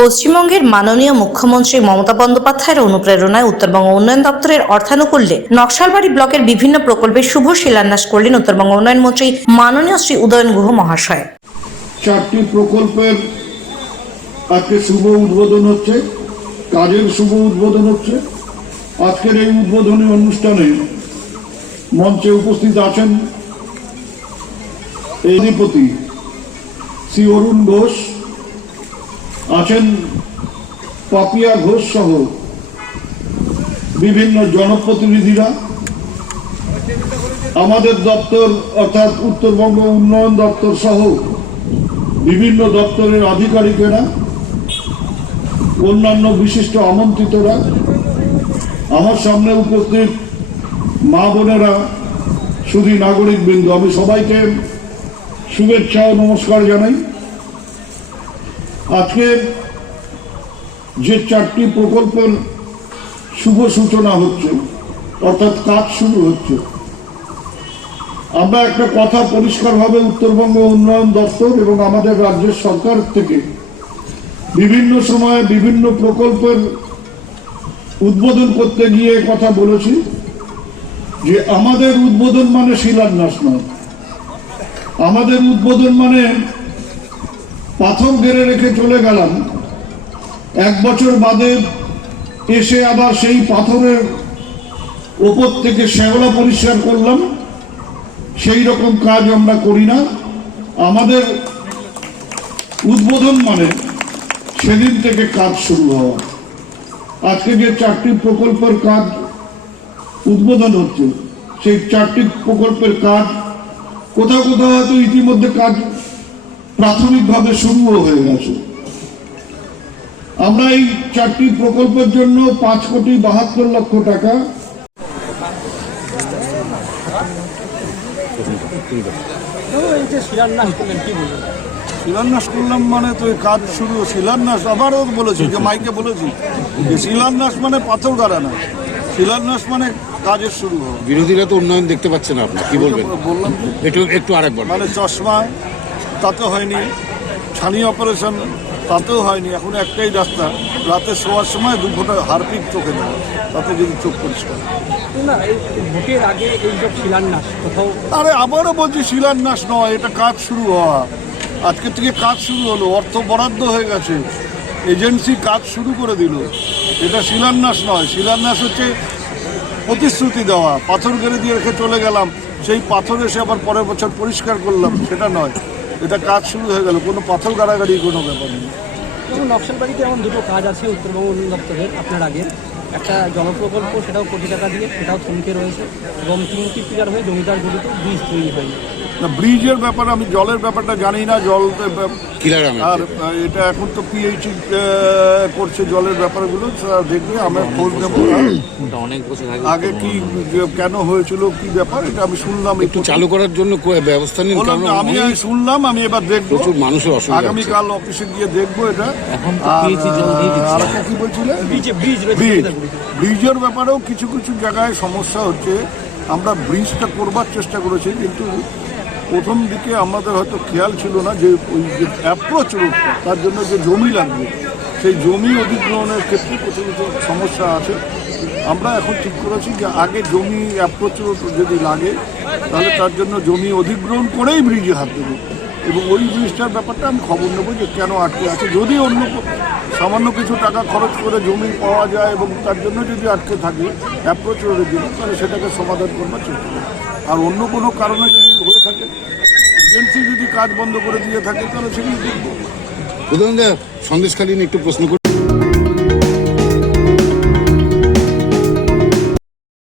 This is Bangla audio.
পশ্চিমবঙ্গের মাননীয় মুখ্যমন্ত্রী মমতা বন্দ্যোপাধ্যায়ের অনুপ্রেরণায় উত্তরবঙ্গ উন্নয়ন দপ্তরের অর্থানুকূল্যে নকশালবাড়ি ব্লকের বিভিন্ন প্রকল্পের শুভ শিলান্যাস করলেন উত্তরবঙ্গ উন্নয়ন মন্ত্রী মাননীয় শ্রী উদয়ন গুহ মহাশয়। 4টি প্রকল্পের আজকে শুভ উদ্বোধন হচ্ছে, কাজের শুভ উদ্বোধন হচ্ছে। আজকের এই উদ্বোধনী অনুষ্ঠানে মঞ্চে উপস্থিত আছেন অধিপতি শ্রী অরুণ ঘোষ, আছেন পাপিয়া ঘোষ সহ বিভিন্ন জনপ্রতিনিধিরা। আমাদের দপ্তর অর্থাৎ উত্তরবঙ্গ উন্নয়ন দপ্তর সহ বিভিন্ন দপ্তরের আধিকারিকেরা, অন্যান্য বিশিষ্ট আমন্ত্রিতরা, আমার সামনে উপস্থিত মা বোনেরা, সুধী নাগরিকবৃন্দ, আমি সবাইকে শুভেচ্ছা ও নমস্কার জানাই। আজকে যে 4টি প্রকল্পের শুভ সূচনা হচ্ছে অর্থাৎ কাজ শুরু হচ্ছে, আমরা একটা কথা পরিষ্কারভাবে উত্তরবঙ্গ উন্নয়ন দপ্তর এবং আমাদের রাজ্যের সরকার থেকে বিভিন্ন সময়ে বিভিন্ন প্রকল্পের উদ্বোধন করতে গিয়ে কথা বলেছি যে আমাদের উদ্বোধন মানে শিলান্যাস নয়। আমাদের উদ্বোধন মানে পাথর ঘেরে রেখে চলে গেলাম, 1 বছর বাদে এসে আবার সেই পাথরের ওপর থেকে শ্যাওলা পরিষ্কার করলাম, সেই রকম কাজ আমরা করি না। আমাদের উদ্বোধন মানে সেদিন থেকে কাজ শুরু হওয়া। আজকে যে 4টি প্রকল্পের কাজ উদ্বোধন হচ্ছে, সেই 4টি প্রকল্পের কাজ কোথাও কোথাও হয়তো ইতিমধ্যে কাজ প্রাথমিকভাবে শুরুও হয়ে গেছে। আমরা এই 4টি প্রকল্পের জন্য 5,72,00,000 টাকা শিলান্যাস করলাম। মানে তো কাজ শুরু, শিলান্যাস আবারও বলেছি যে মাইকে বলেছি যে শিলান্যাস মানে পাথর গাড়া না, শিলান্যাস মানে কাজের শুরু হবে। বিরোধীরা তো উন্নয়ন দেখতে পাচ্ছে না, আপনি কি বলবেন? বললাম একটু আরেকবার। মানে চশমা তাতে হয়নি, ছানি অপারেশন তাতেও হয়নি। এখন একটাই রাস্তা, রাতে শোয়ার সময় 2 ফোঁটা হারপিক চোখে দেওয়া, তাতে যদি চোখ পরিষ্কার। ভোটের আগে এইসব শিলান্যাস কোথাও, আরে আবারও বলছি শিলান্যাস নয়, এটা কাজ শুরু হওয়া। আজকে থেকে কাজ শুরু হলো, অর্থ বরাদ্দ হয়ে গেছে, এজেন্সি কাজ শুরু করে দিল। এটা শিলান্যাস নয়। শিলান্যাস হচ্ছে প্রতিশ্রুতি দেওয়া, পাথর গেড়ে দিয়ে রেখে চলে গেলাম, সেই পাথর এসে আবার পরের বছর পরিষ্কার করলাম, সেটা নয়। এটা কাজ শুরু হয়ে গেল, কোনো পাথর গাড়াগাড়ি কোনো ব্যাপার নেই। যেমন নকশালবাড়িতে এমন 2টো কাজ আছে উত্তরবঙ্গ উন্নয়ন দপ্তরের আপনার আগে, একটা জলপ্রকল্প, সেটাও কোটি টাকা দিয়ে, সেটাও থমকে রয়েছে, এবং 3টি পিলার হয়ে জমিদার গড়িতে ব্রিজ তৈরি হয়নি। না, ব্রিজের ব্যাপারে আমি জলের ব্যাপারটা জানি না। জল আর এটা এখন তো পিএইচি করছে জলের ব্যাপারগুলো, দেখবে আমরা খোঁজ নেবো আগে কি কেন হয়েছিল, কি ব্যাপার, এটা আমি শুনলাম। একটু চালু করার জন্য ব্যবস্থা নিন। আমি শুনলাম, আমি এবার দেখবো, মানুষের অসুবিধা, আগামীকাল অফিসে গিয়ে দেখবো এটা। আর কি বলছিলেন? ব্রিজের ব্যাপারেও কিছু কিছু জায়গায় সমস্যা হচ্ছে। আমরা ব্রিজটা করবার চেষ্টা করেছি, কিন্তু প্রথম দিকে আমাদের হয়তো খেয়াল ছিল না যে ওই যে অ্যাপ্রোচ রোডটা, তার জন্য যে জমি লাগবে, সেই জমি অধিগ্রহণের ক্ষেত্রে কিছু কিছু সমস্যা আছে। আমরা এখন ঠিক করেছি যে আগে জমি অ্যাপ্রোচ রোড যদি লাগে, তাহলে তার জন্য জমি অধিগ্রহণ করেই ব্রিজে হাত দেবো, এবং ওই ব্রিজটার ব্যাপারটা আমি খবর নেবো যে কেন আটকে আছে। যদি অন্য সামান্য কিছু টাকা খরচ করে জমি পাওয়া যায় এবং তার জন্য যদি আটকে থাকে অ্যাপ্রোচ রোডের জন্য, তাহলে সেটাকে সমাধান করবার চেষ্টা করবো। আর অন্য কোনো কারণে যদি হয়ে থাকে, এজেন্সি যদি কাজ বন্ধ করে দিয়ে থাকে, তাহলে সেগুলো দেখবো। সন্দেশখালী নিয়ে একটু প্রশ্ন করি।